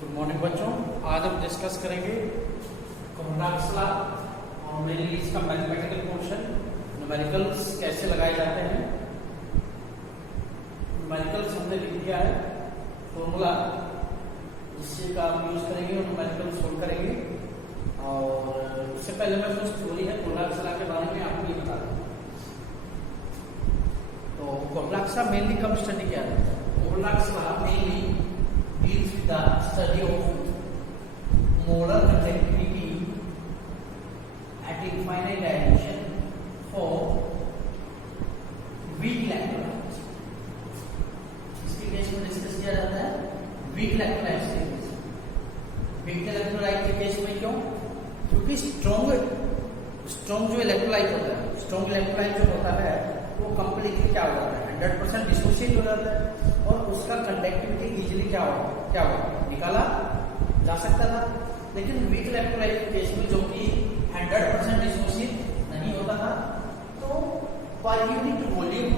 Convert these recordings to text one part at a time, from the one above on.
Good morning बच्चों, आज हम डिस्कस करेंगे कॉन्ट्रैक्ट्स लॉ और मेनली इसका मैथमेटिकल पोर्शन, न्यूमेरिकल्स कैसे लगाए जाते हैं। न्यूमेरिकल्स हमने लिख दिया है फॉर्मूला जिससे का आप यूज करेंगे और न्यूमेरिकल सोल्व करेंगे। और उससे पहले मैं कुछ थ्योरी है कॉन्ट्रैक्ट्स लॉ के बारे में आपको ये बता दूं। तो कॉन्ट्रैक्ट्स लॉ मेनली कब स्टडी किया जाता है? Contracts law mainly deals with the study of molar conductivity at infinite dimension for weak electrolytes। इसके केस में डिस्कस किया जाता है वीक इलेक्ट्रोलाइट्स के केस। वीक इलेक्ट्रोलाइट के केस में क्यों? क्योंकि स्ट्रॉन्ग जो इलेक्ट्रोलाइट होता है, स्ट्रॉन्ग इलेक्ट्रोलाइट जो होता है वो कंप्लीटली क्या हो जाता है, 100% डिसोसिएट हो जाता है और उसका कंडक्टिविटी इजीली क्या होगा निकाला जा सकता था। लेकिन वीक इलेक्ट्रोलाइट के केस में जो कि 100% डिसोसिएट नहीं होता था, तो per unit volume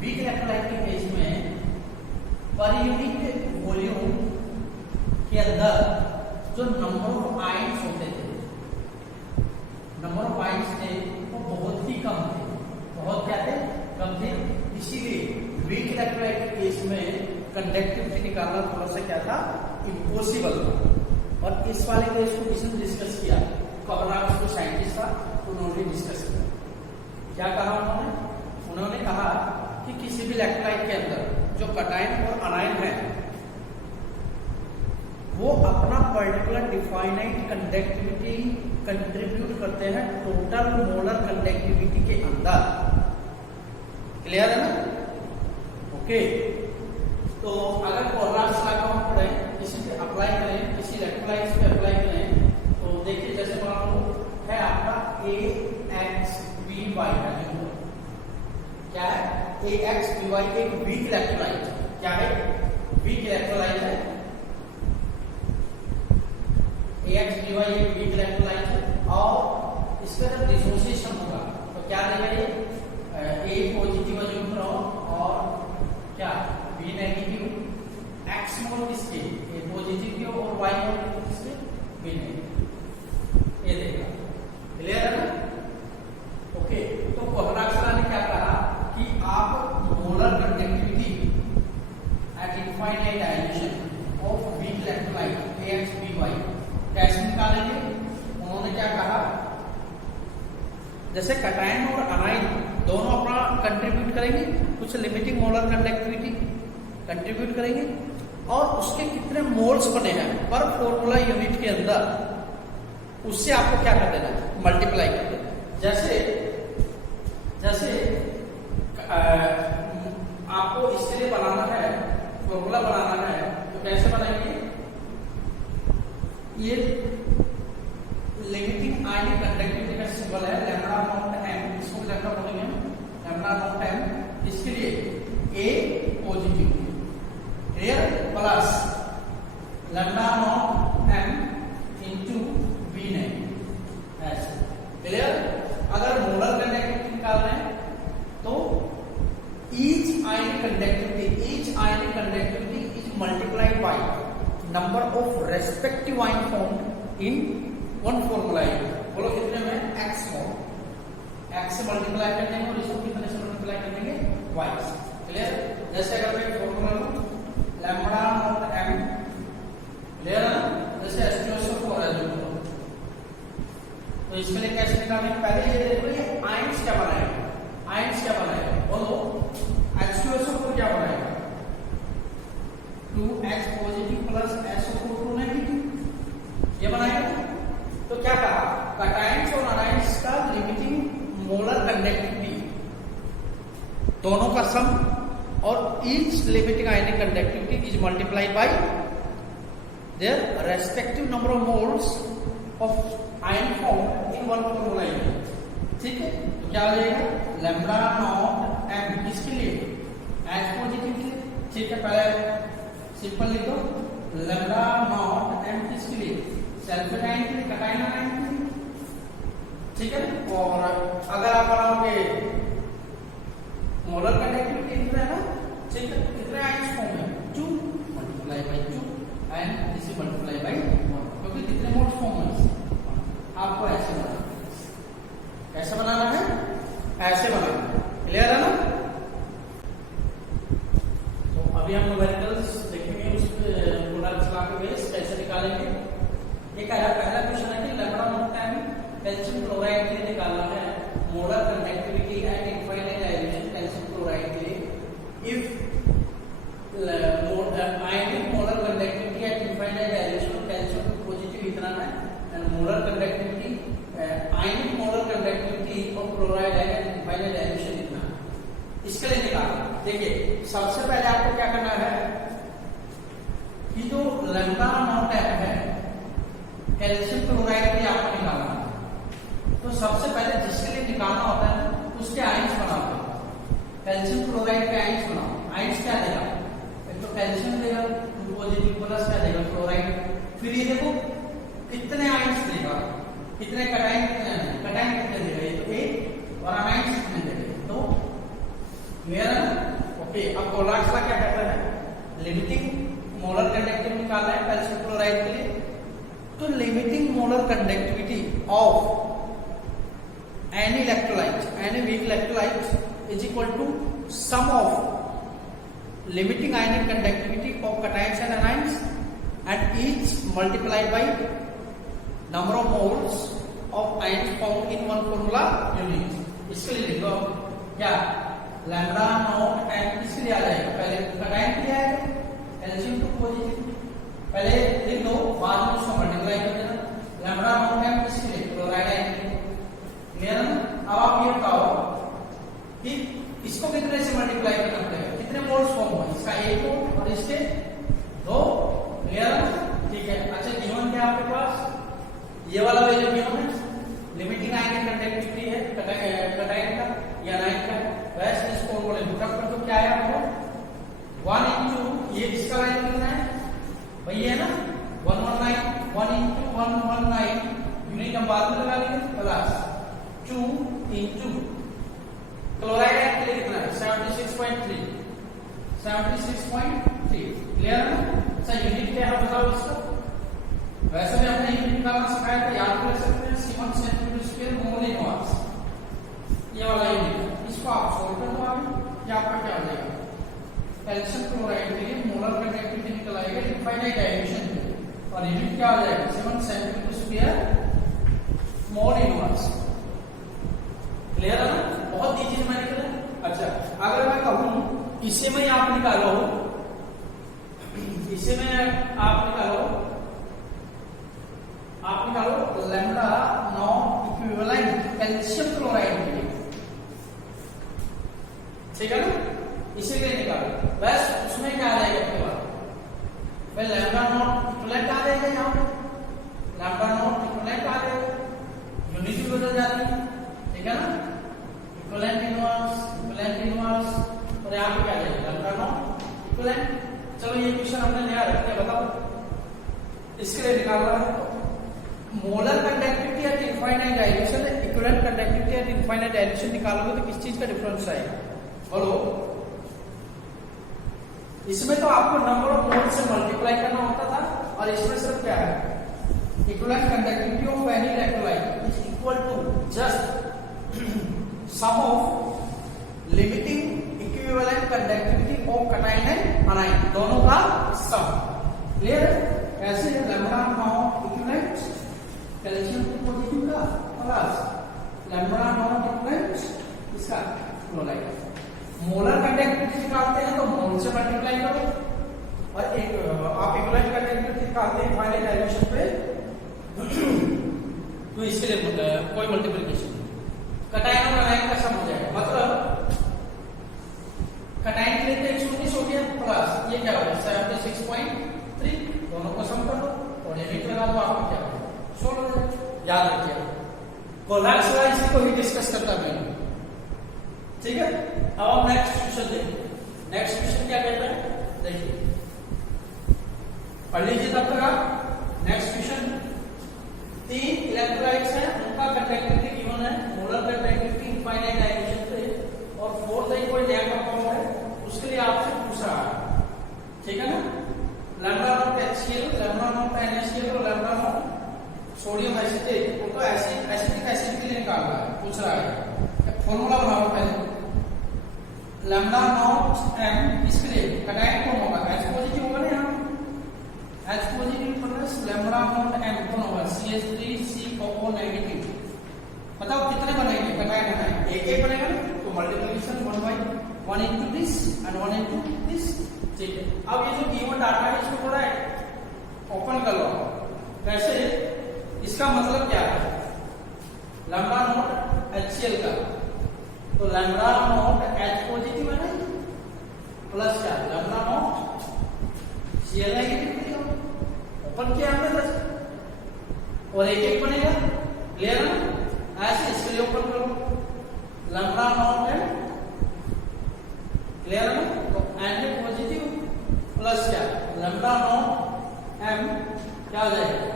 weak electrolyte के केस में पर यूनिट वॉल्यूम के अंदर जो नंबर ऑफ आयन्स होते थे, नंबर ऑफ आयन्स थे वो बहुत ही कम थे, बहुत क्या थे, कम थे। इसीलिए वीक इलेक्ट्रोलाइट के केस में कंडक्टिविटी निकालना थोड़ा सा क्या था, इम्पॉसिबल था। और इस वाले केस को किसने डिस्कस किया? कॉर्नरॉक्स जो साइंटिस्ट था उन्होंने डिस्कस किया। क्या कहा उन्होंने कहा कि किसी भी इलेक्ट्रोलाइट के अंदर जो कैटायन और अनायन है वो अपना पर्टिकुलर डिफाइनाइट कंडक्टिविटी कंट्रीब्यूट करते हैं टोटल मोलर कंडक्टिविटी के अंदर। क्लियर है ना? ओके। तो अगर कॉर्नरॉक्स लॉ को हम पढ़ें, किसी पे अप्लाई करें, किसी इलेक्ट्रोलाइट पे अप्लाई करें, तो देखिए जैसे मान लो है आपका AXBY का जो क्या है, AXBY एक वीक इलेक्ट्रोलाइट क्या है, वीक इलेक्ट्रोलाइट है। AXBY एक वीक इलेक्ट्रोलाइट है और इसका जब डिसोसिएशन होगा तो क्या देगा ये, A पॉजिटिव अज्यूम करो और क्या B नेगेटिव, X मोल किसके, A पॉजिटिव की और Y मोल किसके, B नेगेटिव, ये देगा। क्लियर है ना? ओके। तो कॉर्नरॉक्स लॉ ने क्या कहा कि आप molar conductivity eight infinite dimension of weak electrolyte AXBY कैसे निकालेंगे? उन्होंने क्या कहा, जैसे कैटायन और अनायन दोनों अपना कंट्रीब्यूट करेंगे, कुछ लिमिटिंग मोलर कंडक्टिविटी कंट्रीब्यूट करेंगे और उसके कितने मोल्स बने हैं पर फॉर्मूला यूनिट के अंदर, उससे आपको क्या कर देना है, मल्टीप्लाई कर देना। जैसे आपको इसके लिए बनाना है, फॉर्मूला बनाना है, तो कैसे बनाएंगे? ये लिमिटिंग आयनिक कंडक्टिविटी का सिंबल है लैम्डा नॉट m, इसको लैम्डा बोलेंगे, लैम्डा नॉट m। इसके लिए A positive plus lambda not m into B negative, ऐसे। क्लियर? अगर मोलर कंडक्टिविटी निकाल रहे हैं तो each ionic conductivity is multiplied by number of respective ion found in one formula. बोलो कितने में, X मोल, X से मल्टीप्लाई कर देंगे और इसको कितने से मल्टीप्लाई कर देंगे, Y से। क्लियर? जैसे अगर मैं फॉर्मूला लूं लैम्डा नॉट m, क्लियर है ना? जैसे H2SO4 है जो, तो इसके लिए कैसे निकालेंगे? पहले ये देखो ये आयन्स क्या बनाएगा, बोलो H2SO4 क्या बनाएगा, 2X positive plus SO4 negative, ये बनाएगा। तो क्या कहा, कैटायन्स और अनायन्स का लिमिटिंग मोलर कंडक्टिविटी दोनों का सम और each limiting ionic conductivity is multiplied by their respective number of moles of ion found in one formula unit. ठीक है? तो क्या हो जाएगा, लैम्डा नॉट m किसके लिए, H पॉजिटिव के लिए। ठीक है, पहले सिंपल लिख दो, लैम्डा नॉट m किसके लिए, सल्फेट आयन के लिए, कैटायन आयन के लिए। ठीक है? और अगर आप बनाओगे मोलर कंडक्टिविटी कितना है ना, ठीक है, कितने आयन्स फॉर्म है, 2 multiply by 2। Molar conductivity, ionic molar conductivity of chloride है इनफाइनाइट डाइल्यूशन इतना, इसके लिए निकालना। देखिए सबसे पहले आपको क्या करना है कि जो लैम्डा नॉट है कैल्शियम क्लोराइड के आपको निकालना है। तो सबसे पहले जिसके लिए निकालना होता है ना उसके आयंस बनाओ। कैल्शियम क्लोराइड के आयंस बनाओ। आयंस क्या देगा? एक तो कैल्शियम देगा, पॉजिटिव प्लस क्या देगा क्लोराइड। फिर ये देखो कितने आयंस देगा, कितने कटाइन कितने देगा, ये तो एक, और अनायंस कितने देगा, तो क्लियर है ना? ओके, अब कोलाक्स का क्या कहता है, लिमिटिंग मोलर कंडक्टिविटी निकालना है कैल्शियम क्लोराइड के लिए। तो limiting molar conductivity of any electrolyte, any weak electrolyte is equal to sum of limiting ionic conductivity of cations and anions and each multiplied by number of moles of ions found in one formula unit। इसके लिए लिखो क्या, lambda naught M किसके लिए आ जाएगा, पहले कटाइन के लिए आएगा, कैल्शियम टू पॉजिटिव पहले लिख दो, बाद में उसको मल्टीप्लाई कर देना। लैम्डा नॉट एम किसके लिए, क्लोराइड आयन। क्लियर है? अब आप ये बताओ कि इसको कितने से मल्टीप्लाई करना पड़ेगा, कितने मोल्स फॉर्म हुआ, इसका एक मोल और इसके दो। क्लियर है? ठीक है। अच्छा गिवन क्या आपके पास, ये वाला वैल्यू गिवन है, लिमिटिंग आयनिक कंडक्टिविटी है कटाइन का या आयन का। वैसे इसको बोले पुटअप कर तो क्या है आपको 1 into ये इसका वैल्यू कितना है भाई, ये है ना 119, 1 into 119 यूनिट हम बाद में लगा लेंगे, प्लस 2 into क्लोराइड के लिए कितना है 76.3। क्लियर है? सर यूनिट क्या है बताओ इसका, वैसे भी हमने यूनिट निकालना सिखाया था, याद कर सकते हैं, सीमेंट सेंटीमीटर स्क्वायर मोल इन मास, ये वाला यूनिट। इसको आप सोल्व कर दो आगे, ये आपका क्या आ जाएगा, कैल्शियम क्लोराइड के लिए मोलर कंडक्टिविटी निकल आएगा इनफाइनाइट डायमेंशन में, और यूनिट क्या आ जाएगा 7 सेंटीमीटर स्क्वायर मोल इन मास। क्लियर है ना? बहुत इजी में निकला। अच्छा अगर मैं कहूं इसे में आप निकालो, इसे में आप निकालो lambda not equivalent calcium chloride के लिए, ठीक है ना? इसीलिए निकालो, बस उसमें क्या आ जाएगा आपके पास, भाई लैम्डा नॉट इक्विवेलेंट आ जाएगा, यहाँ पे लैम्डा नॉट इक्विवेलेंट आ जाएगा, यूनिट भी बदल जाती है, ठीक है ना? इक्विवेलेंट इनवर्स और यहाँ पे क्या जाएगा लैम्डा नॉट इक्विवेलेंट। चलो ये क्वेश्चन हमने नया रख दिया, बताओ इसके लिए निकालना है molar conductivity eight infinite dilution, equivalent conductivity eight infinite dilution निकालोगे तो किस चीज का डिफरेंस आएगा बोलो। इसमें तो आपको नंबर ऑफ मोल से मल्टीप्लाई करना होता था, और इसमें सिर्फ क्या है, equivalent conductivity of any electrolyte is equal to just sum of limiting equivalent conductivity of cation and anion, दोनों का सम। क्लियर है? ऐसे lambda not equivalent calcium positive का प्लस लैम्डा नॉट इक्विवेलेंट इसका क्लोराइड। मोलर कंडक्टिविटी निकालते हैं तो मोल से मल्टीप्लाई करो, और एक आप इक्विवेलेंट कंडक्टिविटी निकालते हैं फाइनल डायमेंशन पे तो इसके लिए कोई मल्टीप्लिकेशन, कटाइन और अनाइन का सम हो जाएगा, मतलब कटाइन के लिए 119 हो गया प्लस ये क्या होगा 76.3, दोनों को सम कर दो और यूनिट लगा दो, आपको क्या होगा 16। याद रखिए कोलैप्स वाला इसी को ही डिस्कस करता मैं, ठीक है? अब हम नेक्स्ट क्वेश्चन देखिए। नेक्स्ट क्वेश्चन क्या कहता है देखिए, पढ़ लीजिए तब तक आप। नेक्स्ट क्वेश्चन, 3 इलेक्ट्रोलाइट्स हैं, उनका कंडक्टिविटी गिवन है, मोलर कंडक्टिविटी इनफाइनाइट डायमेंशन पे, और 4th कोई नया कंपाउंड है उसके लिए आपसे पूछ रहा है, ठीक है ना? Lambda naught HCl, lambda naught NaCl और लैम्डा नॉट सोडियम एसिटेट, उनको एसिटिक एसिड के लिए निकालना है, पूछ रहा है। फॉर्मूला बनाओ पहले, लैम्डा नॉट M इसके लिए कटाइन कौन होगा, H पॉजिटिव होगा ना, यहाँ H positive plus lambda not M कौन होगा CH3COO नेगेटिव। बताओ कितने बनेंगे कटाइन कटाइन, एक बनेगा ना, तो multiplication 1 into this and 1 into this, ठीक है? अब ये जो गिवन डाटा है इसको थोड़ा ओपन कर लो, कैसे इस इसका मतलब क्या है, लैम्डा नॉट HCl का, तो लैम्डा नॉट H पॉजिटिव है ना, प्लस क्या lambda naught Cl negative, open किया हमने 10 और एक एक बनेगा, क्लियर है ना। ऐसे इसके लिए ओपन करो, लैम्डा नॉट है, क्लियर है ना, तो Na पॉजिटिव प्लस क्या लैम्डा नॉट M क्या हो जाएगा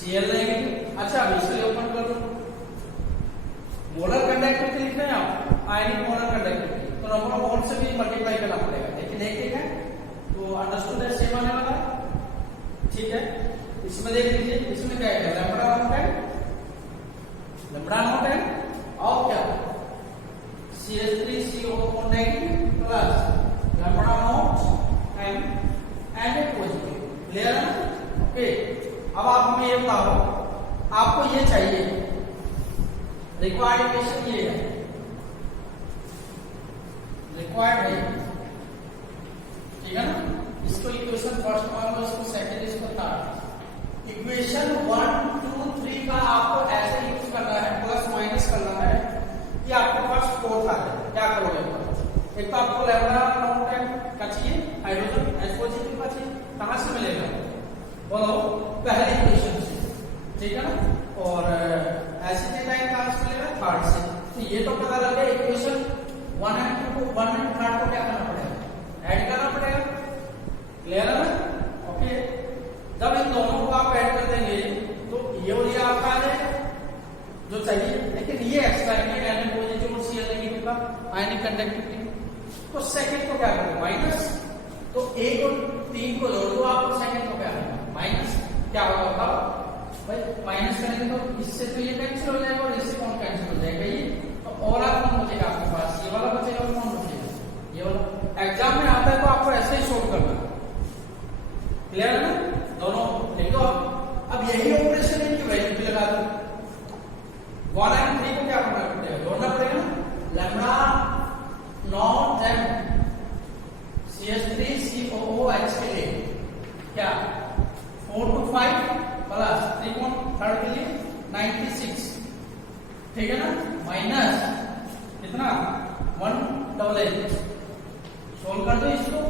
Cl नेगेटिव। अच्छा अब इसके लिए ओपन कर दो, मोलर कंडक्टिविटी लिख रहे हैं आप, आयनिक मोलर कंडक्टिविटी, तो नंबर ऑफ मोल से भी मल्टीप्लाई करना पड़ेगा, लेकिन एक है तो अंडरस्टूड है, सेम आने वाला, ठीक है। इसमें देख लीजिए, इसमें क्या है लैम्डा नॉट है, लैम्डा नॉट है और क्या CH3COO negative plus lambda not M Na positive, clear है ना, ओके। अब आप हमें ये बताओ, आपको ये चाहिए, रिक्वायर्ड इक्वेशन ये है, रिक्वायर्ड है, ठीक है ना। इसको इक्वेशन फर्स्ट मान लो, इसको सेकंड, इसको थर्ड। इक्वेशन 1 2 3 का आपको ऐसे यूज करना है, प्लस माइनस करना है कि आपके पास फोर्थ आ जाए। क्या करोगे, एक तो आपको लैम्डा नॉट M का चाहिए, हाइड्रोजन H पॉजिटिव का चाहिए, कहां से मिलेगा बोलो, पहले इक्वेशन से, ठीक है ना, और एसिटाइल कहां से मिलेगा, थर्ड से। तो ये तो पता लग गया, इक्वेशन 1 एंड 2 को 1 एंड थर्ड को क्या करना पड़ेगा, ऐड करना पड़ेगा, क्लियर है ना, ओके। जब इन दोनों को आप ऐड कर देंगे तो ये और ये आपका आ जाएगा जो चाहिए, लेकिन ये एक्स्ट्रा है Na पॉजिटिव और Cl नेगेटिव का आयनिक कंडक्टिविटी। तो सेकंड को क्या करोगे माइनस, तो 1 और 3 को जोड़ दो आप, सेकंड को क्या करना माइनस, क्या होगा बताओ भाई, माइनस करेंगे तो इससे तो ये कैंसिल हो जाएगा और इससे कौन कैंसिल हो जाएगा, ये तो और कौन बचेगा आपके पास, ये वाला बचेगा और कौन बचेगा, ये वाला। एग्जाम में आता है तो आपको ऐसे ही सोल्व करना, क्लियर है ना, दोनों लिख दो। अब यही ऑपरेशन इनकी वैल्यू भी लगा दो, 1 एंड 3 को क्या करना पड़ेगा, जोड़ना पड़ेगा ना, लैम्डा नॉट M CH3COOH के लिए क्या 4 to 5 प्लस 3 थर्ड के लिए 96, ठीक है ना, माइनस कितना 188, सोल्व कर दो इसको,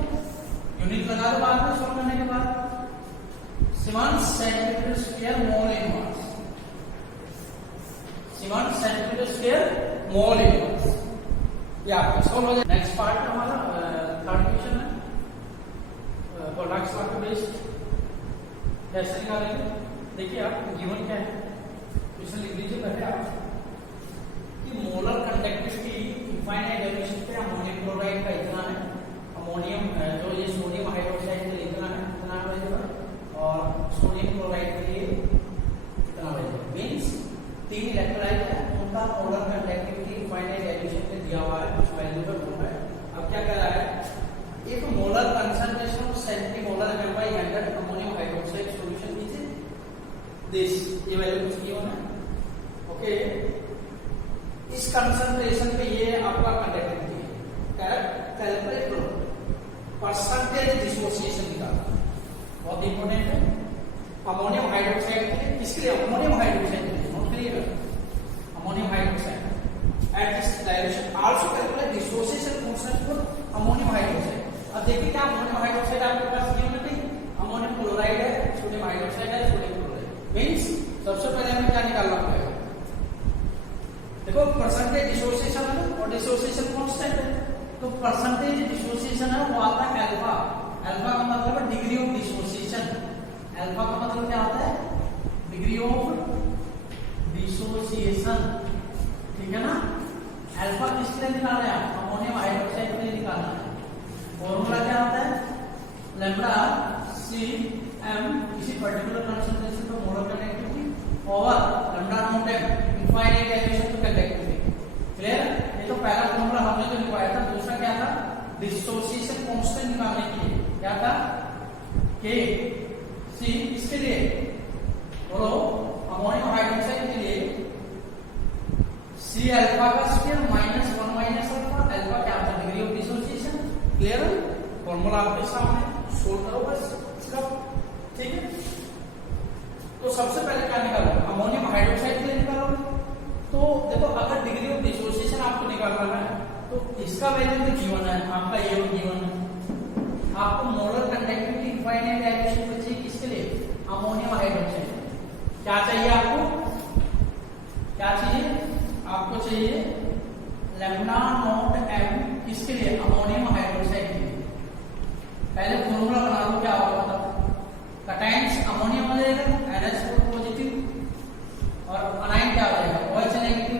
यूनिट लगा दो बाद में सोल्व करने के बाद, 7 सेंटीमीटर स्क्वायर मोल इन मास, 7 सेंटीमीटर स्क्वायर मोल इन मास, ये आपका सोल्व हो जाए। नेक्स्ट पार्ट हमारा थर्ड क्वेश्चन है, प्रोडक्ट्स ऑफ वेस्ट कैसे निकालेंगे। देखिए आप गिवन क्या है, क्वेश्चन लिख लीजिए पहले आप कि मोलर कंडक्टिविटी इनफाइनाइट एमिशन पे अमोनियम क्लोराइड का इतना है, अमोनियम जो ये सोडियम हाइड्रोक्साइड के लिए इतना है, इतना बचेगा, और सोडियम क्लोराइड के लिए इतना बचेगा, मींस 3 इलेक्ट्रोलाइट है, उनका मोलर कंडक्टिविटी इनफाइनाइट एमिशन पे दिया हुआ है, कुछ वैल्यू पे बोल रहा है। अब क्या कह रहा है, if molar concentration of centimolar ml by 100 ammonium hydroxide solution is this, ये वैल्यू कुछ नहीं होना, ओके। इस कंसंट्रेशन पे ये आपका कंडक्टिविटी है, कैलकुलेट करो, परसेंटेज डिसोसिएशन निकालो, बहुत इंपॉर्टेंट है। अमोनियम हाइड्रोक्साइड के लिए, किसके लिए, अमोनियम हाइड्रोक्साइड के लिए, नोट करिएगा, ammonium hydroxide at this direction also calculate dissociation coefficient for ammonium hydroxide. अब देखिए क्या अमोनियम हाइड्रोक्साइड आपके पास ये नहीं, अमोनियम क्लोराइड है, सोडियम हाइड्रोक्साइड है, सोडियम क्लोराइड, मींस सबसे पहले हमें क्या निकालना पड़ेगा, देखो परसेंटेज डिसोसिएशन है और डिसोसिएशन कांस्टेंट है, तो परसेंटेज डिसोसिएशन है वो आता है अल्फा, अल्फा का मतलब है डिग्री ऑफ डिसोसिएशन, अल्फा का मतलब क्या होता है, डिग्री ऑफ डिसोसिएशन, ठीक है ना। अल्फा किस लिए निकालना है, अमोनियम हाइड्रोक्साइड के लिए निकालना है, फॉर्मूला क्या होता है, लैम्डा CM किसी पर्टिकुलर कंसंट्रेशन पर मोलर कंडक्टिविटी और lambda naught M infinite emission पर कंडक्टिविटी, क्लियर। ये तो पहला फॉर्मूला हमने जो निकाला था, दूसरा क्या था, डिसोसिएशन कांस्टेंट निकालने के लिए क्या था, K C, इसके लिए बोलो अमोनियम हाइड्रोक्साइड के लिए C अल्फा का square minus 1 minus alpha, alpha क्या होता है, डिग्री ऑफ डिसोसिएशन, क्लियर है, फॉर्मूला आपके सामने, सोल्व करो बस इसका, ठीक है। तो सबसे पहले क्या निकालो, अमोनियम हाइड्रोक्साइड के लिए निकालो। तो देखो अगर डिग्री ऑफ डिसोसिएशन आपको निकालना है तो इसका वैल्यू तो गिवन है, आपका ये गिवन है। आपको मोलर कंडक्टिविटी इनफाइनाइट डायरेक्शन में चाहिए, किसके लिए, अमोनियम हाइड्रोक्साइड। क्या चाहिए आपको, क्या चाहिए आपको, चाहिए लैम्डा नॉट एम, किसके लिए, अमोनियम हाइड्रोक्साइड के लिए। पहले फॉर्मूला बना लो, क्या होगा मतलब, कैटायंस अमोनियम हो जाएगा NH4 पॉजिटिव और अनाइन क्या हो जाएगा OH नेगेटिव।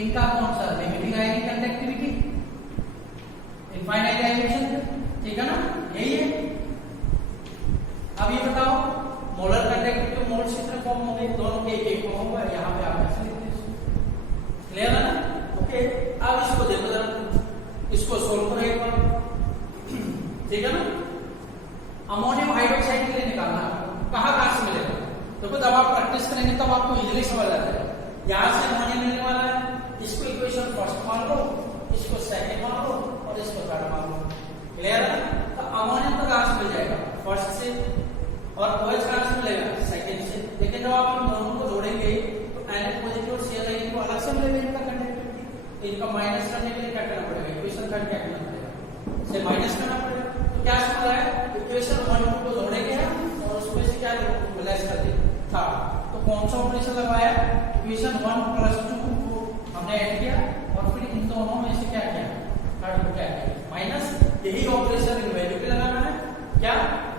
इनका कौन सा लिमिटिंग आएगी कंडक्टिविटी, इनफाइनाइट डायरेक्शन, ठीक है ना, यही है। अब ये बताओ मोलर कंडक्टिविटी मोल्स कितने फॉर्म होंगे, दोनों के एक फॉर्म होगा, यहाँ पे आप ऐसे लिखते हैं, क्लियर है ना, ओके। अब इसको देखो जरा, इसको सोल्व करो एक बार, ठीक है ना। अमोनियम हाइड्रोक्साइड के लिए निकालना है, कहाँ से मिलेगा, देखो जब आप प्रैक्टिस करेंगे तब आपको इजीली समझ आ जाएगा। यहाँ से अमोनियम मिलने वाला है, इसको इक्वेशन फर्स्ट मान लो, इसको सेकंड मान लो और इसको थर्ड मान लो, क्लियर है। तो अमोनियम तो कहाँ से मिल जाएगा, फर्स्ट से, और OH कहाँ से मिलेगा, सेकंड से। लेकिन जब आप इन दोनों को जोड़ेंगे तो NH पॉजिटिव और Cl नेगेटिव को अलग से मिलेगा इनका कंडक्टिविटी, इनका माइनस करने के लिए क्या करना पड़ेगा, इक्वेशन थर्ड क्या करना पड़ेगा, से माइनस करना पड़ेगा। तो क्या समझ रहा है, इक्वेशन 1 को जोड़ेंगे हम और उसमें से क्या लेस कर देंगे थर्ड। तो कौन सा ऑपरेशन लगाया, इक्वेशन 1 + 2 को हमने ऐड किया और फिर इन दोनों में से क्या किया, थर्ड को क्या किया, माइनस। यही ऑपरेशन इन वैल्यू पे लगाना है, क्या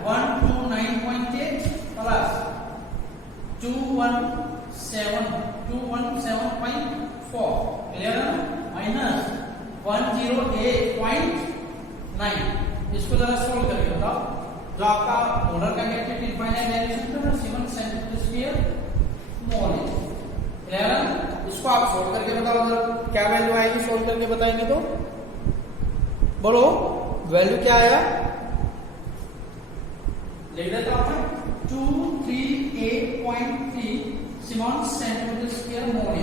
129.8 प्लस 217.4, क्लियर है, माइनस 108.9। इसको जरा सोल्व करके बताओ, जो आपका मोलर कंडक्टिविटी इनफाइनाइट डायरेक्शन था 7 cm2 मोल, क्लियर है। इसको आप सोल्व करके बताओ जरा, क्या वैल्यू आएगी, सोल्व करके बताएंगे तो बोलो वैल्यू क्या आया, लिख देता हूं 238.3 cm2 मोल,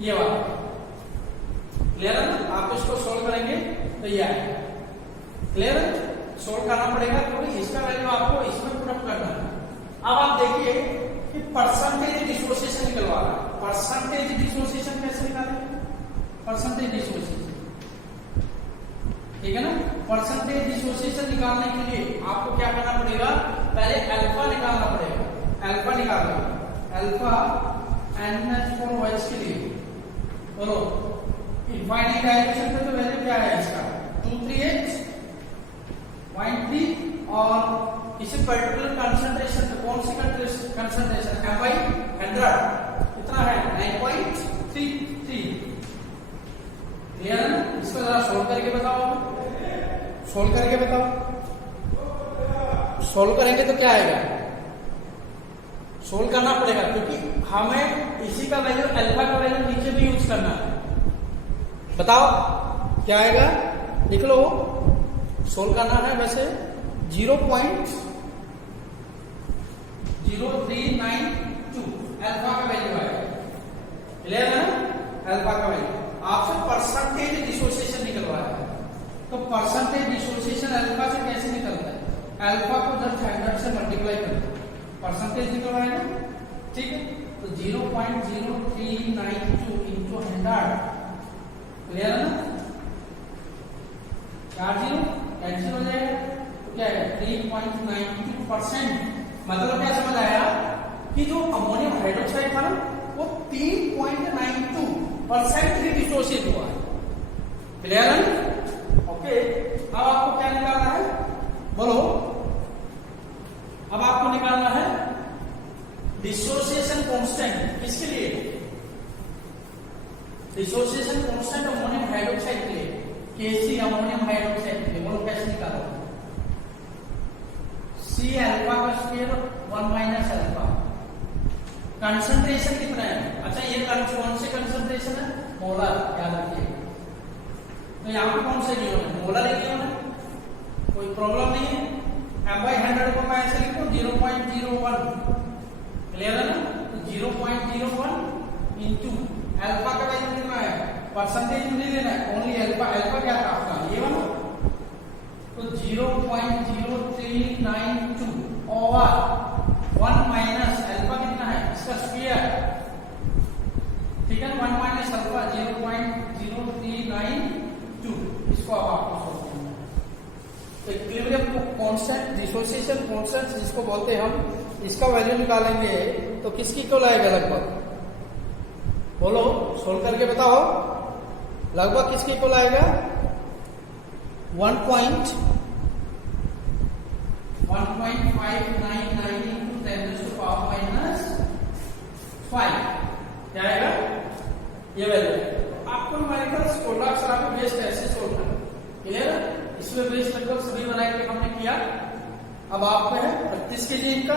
ये वाला, क्लियर है ना। आप इसको सोल्व करेंगे तो ये आएगा, क्लियर है। सोल्व करना पड़ेगा क्योंकि इसका वैल्यू आपको इसमें पुट अप करना है। अब आप देखिए कि परसेंटेज डिसोसिएशन निकलवा रहा है, परसेंटेज डिसोसिएशन कैसे निकालेंगे, परसेंटेज डिसोसिएशन, ठीक है ना। परसेंटेज डिसोसिएशन निकालने के लिए आपको क्या करना पड़ेगा, पहले अल्फा निकालना पड़ेगा, अल्फा निकालना, अल्फा NH4OH के लिए, बोलो इनफाइनाइट डायरेक्शन पे तो वैल्यू क्या है इसका 238.3 और किसी पर्टिकुलर कंसंट्रेशन पे, कौन सी कंसंट्रेशन, M/100 कितना है 9.33, क्लियर है ना। इसको जरा सोल्व करके बताओ, सोल्व करके बताओ, सोल्व करेंगे तो क्या आएगा, सोल्व करना पड़ेगा क्योंकि हमें इसी का वैल्यू अल्फा का वैल्यू नीचे भी यूज करना है। बताओ क्या आएगा, लिख लो, सोल्व करना है वैसे 0.0392 अल्फा का वैल्यू आएगा, क्लियर है ना, अल्फा का वैल्यू। आपसे परसेंटेज डिसोसिएशन निकलवाया है, तो परसेंटेज डिसोसिएशन अल्फा से कैसे निकलता है, अल्फा को जब 100 से मल्टीप्लाई करते हैं परसेंटेज निकलवाएगा, ठीक है। तो 0.0392 इंटू 100, क्लियर है ना, 4 0 कैंसिल हो जाएगा, तो क्या है 3.92%। मतलब क्या समझ आया कि जो अमोनियम हाइड्रोक्साइड था ना वो 3.92% ही डिसोसिएट हुआ है, क्लियर है, ओके। अब आपको क्या निकालना है, बोलो, अब आपको निकालना है डिसोसिएशन कांस्टेंट, किसके लिए, डिसोसिएशन कांस्टेंट अमोनियम हाइड्रोक्साइड के लिए, Kc अमोनियम हाइड्रोक्साइड के लिए। बोलो कैसे निकालो, C अल्फा का स्क्वायर 1 माइनस अल्फा, कंसंट्रेशन कितना है, अच्छा ये कौन से कंसंट्रेशन है, मोलर, याद रखिए। तो यहाँ पे कौन से गिवन है, मोलर गिवन है, कोई प्रॉब्लम नहीं है। M/100 को मैं ऐसे लिखूं 0.01, क्लियर है ना, तो 0.01 इंटू अल्फा का वैल्यू कितना है, परसेंटेज नहीं लेना है, ओनली अल्फा, अल्फा क्या था आपका ये वाला, तो 0.0392 ओवर 1 डिसोसिएशन कांस्टेंट जिसको बोलते हैं हम, इसका वैल्यू निकालेंगे तो किसकी इक्वल आएगा लगभग? बोलो, सोल्व करके बताओ, लगभग किसकी इक्वल आएगा? 1.599 into 10⁻⁻5 क्या आएगा? ये वैल्यू आपको न्यूमेरिकल प्रोडक्ट्स आप बेस कैसे सोल्व करना, क्लियर? इसमें बेस लगभग सभी बनाए के हमने किया। अब आप में है 32 कीजिए इनका